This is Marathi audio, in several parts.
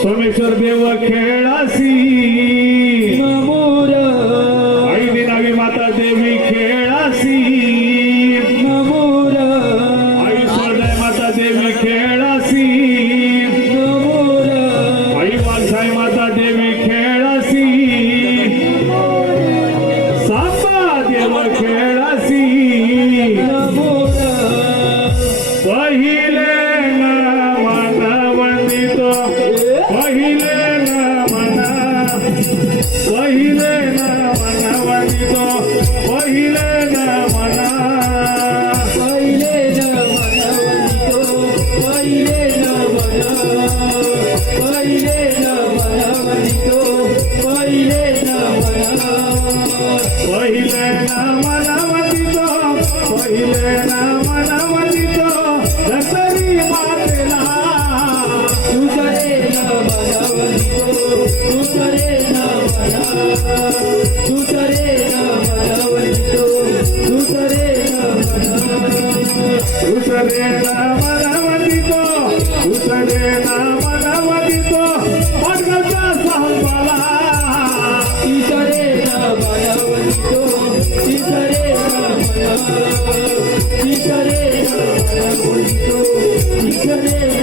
सोमेश्वर देव खेळासी. नमोर. आई दिनावी माता देवी खेळासी. नमोर. आई सोळदाय माता देवी खेळासी. नमोर. आई वालसाई माता देवी खेळासी. सांबा देव खेळासी. नमोर. पहिले पहिले मन वंदितो पहिले मन वंदितो दसरी मातेला. तुझरे न मनवंतो तुझरे न मन तुझरे न मनवंतो तुझरे न मन Yeah.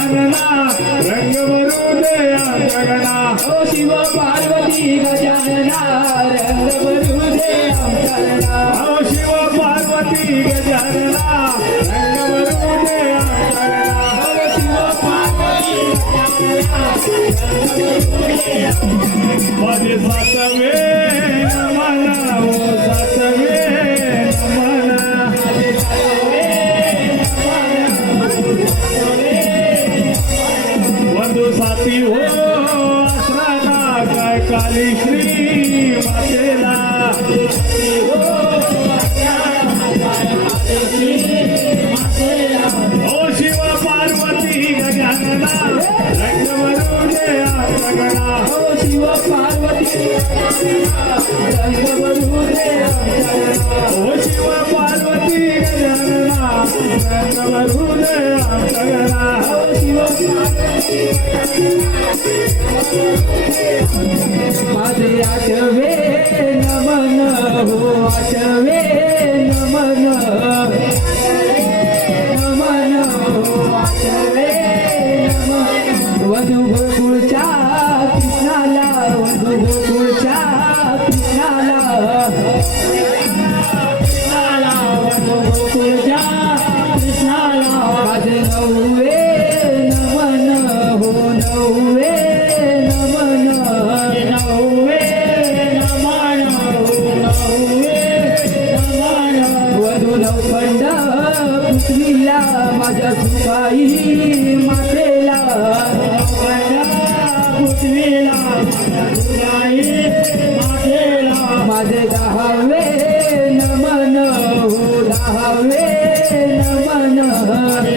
गजानना रंग दे अंगणा ओ शिव पार्वती गजानना रंग भरू दे हो शिव पार्वती गजानना रंग दे अंगणा ओ शिव पार्वती गजानना माझे सातवे माती हो श्राना काय काली श्री मातेला ओ शिवा पार्वती गजानना रंगवरून जगणा हो शिवा पार्वती रंगवरून हो शिवा पार्वती गजानना रंगवरून हो शिवा पार्वती आठवे नमन हो आठवे नमन माझे दहावे नमन हो दहावे नमन दहावे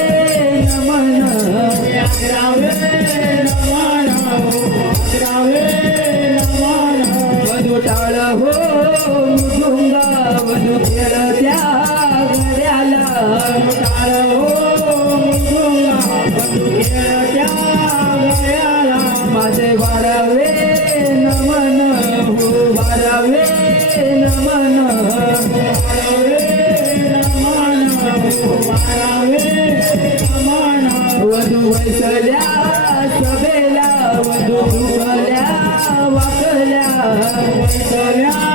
વધુ સજા સબેલા વધુ વાકલા વસલા